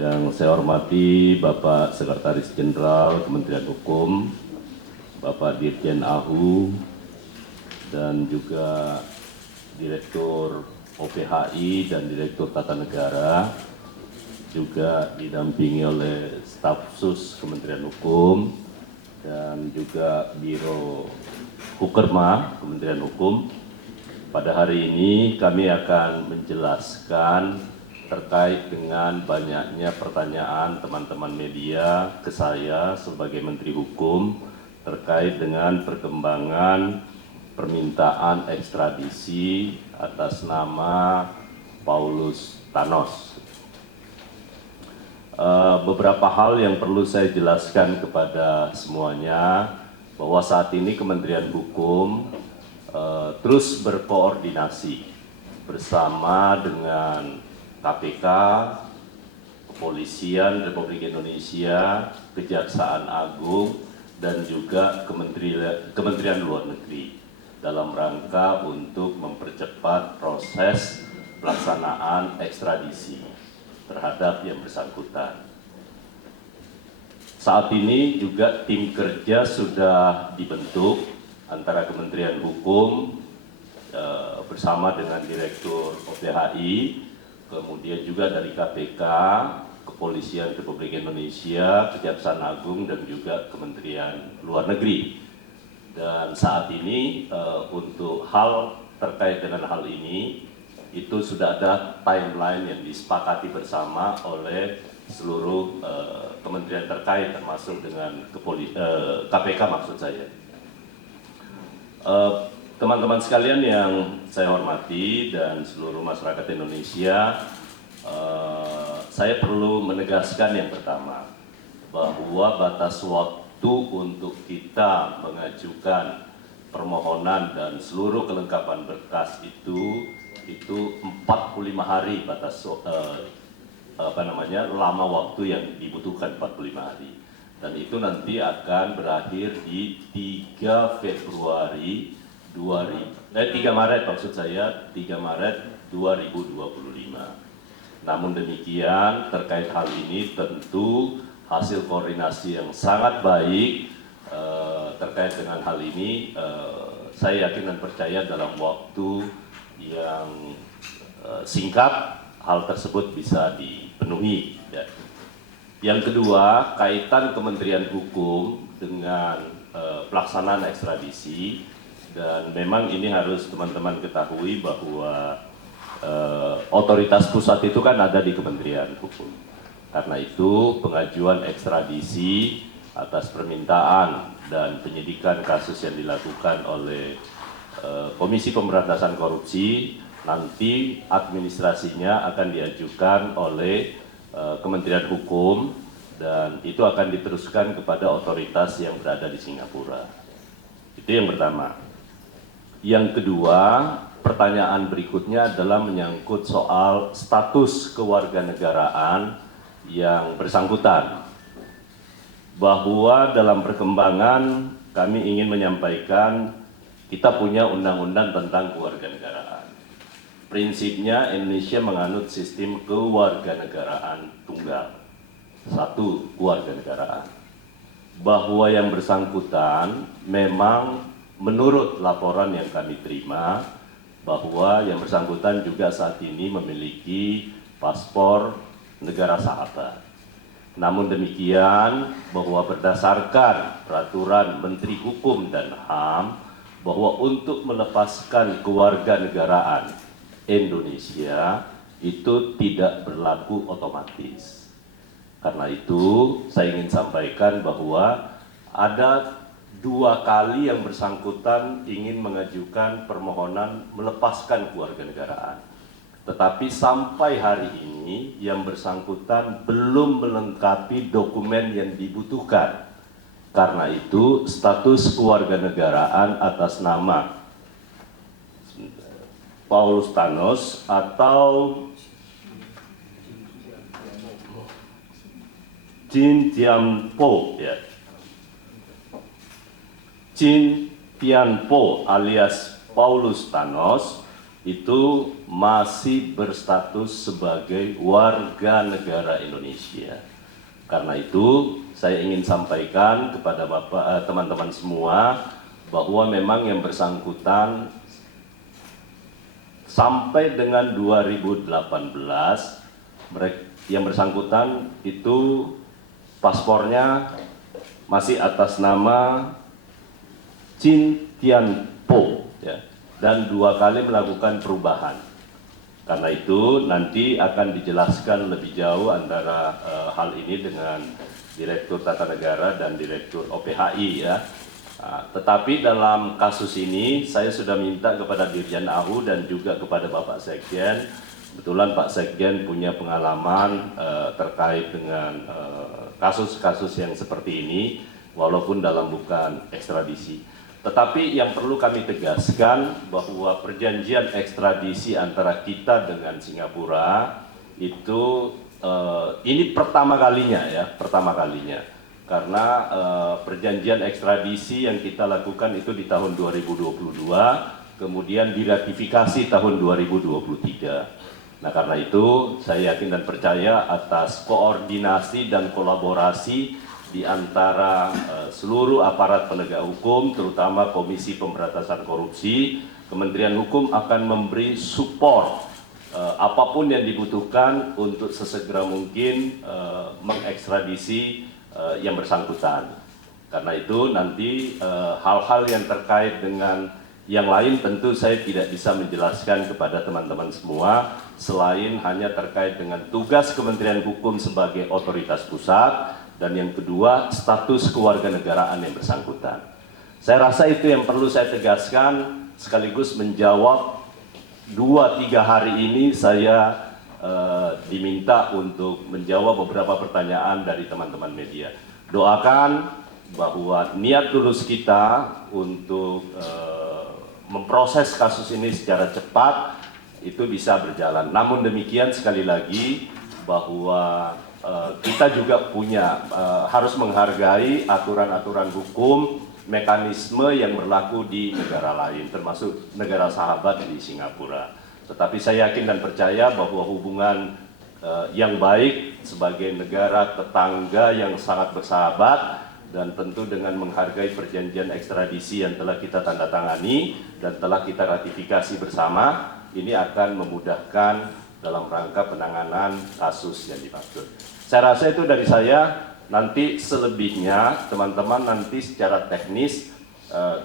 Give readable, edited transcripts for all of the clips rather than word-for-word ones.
Yang saya hormati Bapak Sekretaris Jenderal Kementerian Hukum, Bapak Dirjen AHU, dan juga Direktur OPHI dan Direktur Tata Negara, juga didampingi oleh staf sus Kementerian Hukum dan juga Biro Hukerma Kementerian Hukum. Pada hari ini kami akan menjelaskan terkait dengan banyaknya pertanyaan teman-teman media ke saya sebagai Menteri Hukum terkait dengan perkembangan permintaan ekstradisi atas nama Paulus Thanos. Beberapa hal yang perlu saya jelaskan kepada semuanya, bahwa saat ini Kementerian Hukum terus berkoordinasi bersama dengan KPK, Kepolisian Republik Indonesia, Kejaksaan Agung, dan juga Kementerian Luar Negeri dalam rangka untuk mempercepat proses pelaksanaan ekstradisi terhadap yang bersangkutan. Saat ini juga tim kerja sudah dibentuk antara Kementerian Hukum bersama dengan Direktur OPHI, kemudian juga dari KPK, Kepolisian Republik Indonesia, Kejaksaan Agung, dan juga Kementerian Luar Negeri. Dan saat ini untuk hal terkait dengan hal ini, itu sudah ada timeline yang disepakati bersama oleh seluruh kementerian terkait, termasuk dengan KPK maksud saya. Teman-teman sekalian yang saya hormati dan seluruh masyarakat Indonesia, saya perlu menegaskan yang pertama, bahwa batas waktu untuk kita mengajukan permohonan dan seluruh kelengkapan berkas itu 45 hari batas lama waktu yang dibutuhkan 45 hari. Dan itu nanti akan berakhir di 3 Maret maksud saya, 3 Maret 2025. Namun demikian, terkait hal ini tentu hasil koordinasi yang sangat baik terkait dengan hal ini, saya yakin dan percaya dalam waktu yang singkat hal tersebut bisa dipenuhi. Yang kedua, kaitan Kementerian Hukum dengan pelaksanaan ekstradisi, dan memang ini harus teman-teman ketahui bahwa otoritas pusat itu kan ada di Kementerian Hukum. Karena itu pengajuan ekstradisi atas permintaan dan penyidikan kasus yang dilakukan oleh Komisi Pemberantasan Korupsi, nanti administrasinya akan diajukan oleh Kementerian Hukum, dan itu akan diteruskan kepada otoritas yang berada di Singapura. Itu yang pertama. Yang kedua, pertanyaan berikutnya adalah menyangkut soal status kewarganegaraan yang bersangkutan. Bahwa dalam perkembangan kami ingin menyampaikan kita punya undang-undang tentang kewarganegaraan. Prinsipnya Indonesia menganut sistem kewarganegaraan tunggal. Satu, kewarganegaraan. Bahwa yang bersangkutan memang menurut laporan yang kami terima, bahwa yang bersangkutan juga saat ini memiliki paspor negara sahabat. Namun demikian, bahwa berdasarkan peraturan Menteri Hukum dan HAM, bahwa untuk melepaskan kewarganegaraan Indonesia itu tidak berlaku otomatis. Karena itu, saya ingin sampaikan bahwa ada 2 kali yang bersangkutan ingin mengajukan permohonan melepaskan kewarganegaraan. Tetapi sampai hari ini yang bersangkutan belum melengkapi dokumen yang dibutuhkan. Karena itu status kewarganegaraan atas nama Paulus Thanos atau Jin Tianpo, ya. Jin Tianpo alias Paulus Thanos itu masih berstatus sebagai warga negara Indonesia. Karena itu saya ingin sampaikan kepada teman-teman semua bahwa memang yang bersangkutan sampai dengan 2018 yang bersangkutan itu paspornya masih atas nama Chin Tian Po, ya, dan 2 kali melakukan perubahan. Karena itu nanti akan dijelaskan lebih jauh antara hal ini dengan Direktur Tata Negara dan Direktur OPHI, ya. Nah, tetapi dalam kasus ini saya sudah minta kepada Dirjen AHU dan juga kepada Bapak Sekjen. Kebetulan Pak Sekjen punya pengalaman terkait dengan kasus-kasus yang seperti ini, walaupun dalam bukan ekstradisi. Tetapi yang perlu kami tegaskan bahwa perjanjian ekstradisi antara kita dengan Singapura itu ini pertama kalinya, ya, pertama kalinya. Karena perjanjian ekstradisi yang kita lakukan itu di tahun 2022, kemudian diratifikasi tahun 2023. Nah, karena itu saya yakin dan percaya atas koordinasi dan kolaborasi di antara seluruh aparat penegak hukum, terutama Komisi Pemberantasan Korupsi, Kementerian Hukum akan memberi support apapun yang dibutuhkan untuk sesegera mungkin mengekstradisi yang bersangkutan. Karena itu nanti hal-hal yang terkait dengan yang lain tentu saya tidak bisa menjelaskan kepada teman-teman semua selain hanya terkait dengan tugas Kementerian Hukum sebagai otoritas pusat dan yang kedua status kewarganegaraan yang bersangkutan. Saya rasa itu yang perlu saya tegaskan sekaligus menjawab 2-3 hari ini saya diminta untuk menjawab beberapa pertanyaan dari teman-teman media. Doakan bahwa niat tulus kita untuk memproses kasus ini secara cepat itu bisa berjalan. Namun demikian sekali lagi bahwa kita juga punya harus menghargai aturan-aturan hukum, mekanisme yang berlaku di negara lain, termasuk negara sahabat di Singapura. Tetapi saya yakin dan percaya bahwa hubungan yang baik sebagai negara tetangga yang sangat bersahabat dan tentu dengan menghargai perjanjian ekstradisi yang telah kita tanda tangani dan telah kita ratifikasi bersama, ini akan memudahkan dalam rangka penanganan kasus yang dimaksud. Saya rasa itu dari saya. Nanti selebihnya teman-teman nanti secara teknis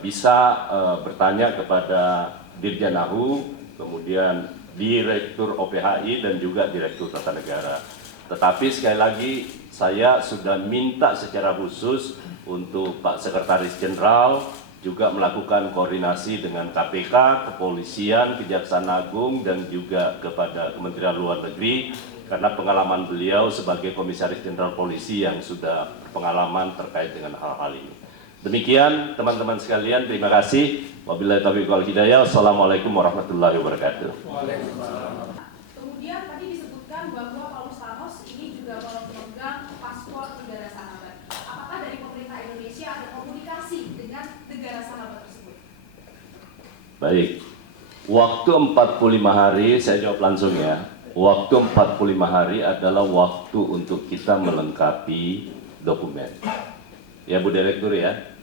bisa bertanya kepada Dirjen AHU, kemudian Direktur OPHI dan juga Direktur Tata Negara. Tetapi sekali lagi saya sudah minta secara khusus untuk Pak Sekretaris Jenderal juga melakukan koordinasi dengan KPK, Kepolisian, Kejaksaan Agung dan juga kepada Kementerian Luar Negeri karena pengalaman beliau sebagai Komisaris Jenderal Polisi yang sudah pengalaman terkait dengan hal-hal ini. Demikian teman-teman sekalian, terima kasih. Wabillahi taufiq wal hidayah. Wassalamualaikum warahmatullahi wabarakatuh. Kemudian tadi disebutkan bahwa Paulus Thanos ini juga memegang paspor negara sahabat. Apakah dari pemerintah Indonesia ada komunikasi dengan negara sahabat tersebut? Baik. Waktu 45 hari, saya jawab langsung ya. Waktu 45 hari adalah waktu untuk kita melengkapi dokumen. Ya Bu Direktur ya.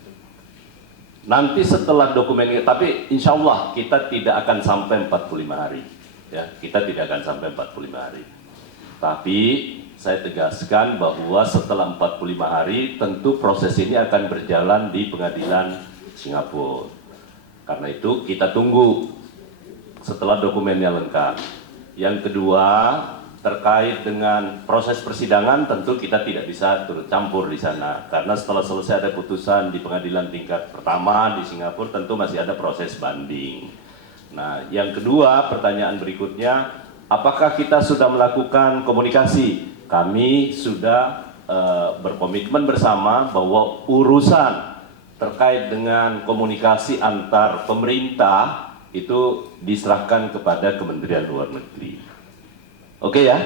Nanti setelah dokumen ini, tapi insya Allah kita tidak akan sampai 45 hari. Ya, kita tidak akan sampai 45 hari. Tapi saya tegaskan bahwa setelah 45 hari tentu proses ini akan berjalan di pengadilan Singapura. Karena itu kita tunggu setelah dokumennya lengkap. Yang kedua, terkait dengan proses persidangan tentu kita tidak bisa turut campur di sana. Karena setelah selesai ada putusan di pengadilan tingkat pertama di Singapura tentu masih ada proses banding. Nah, yang kedua pertanyaan berikutnya, apakah kita sudah melakukan komunikasi? Kami sudah berkomitmen bersama bahwa urusan terkait dengan komunikasi antar pemerintah itu diserahkan kepada Kementerian Luar Negeri. Oke ya?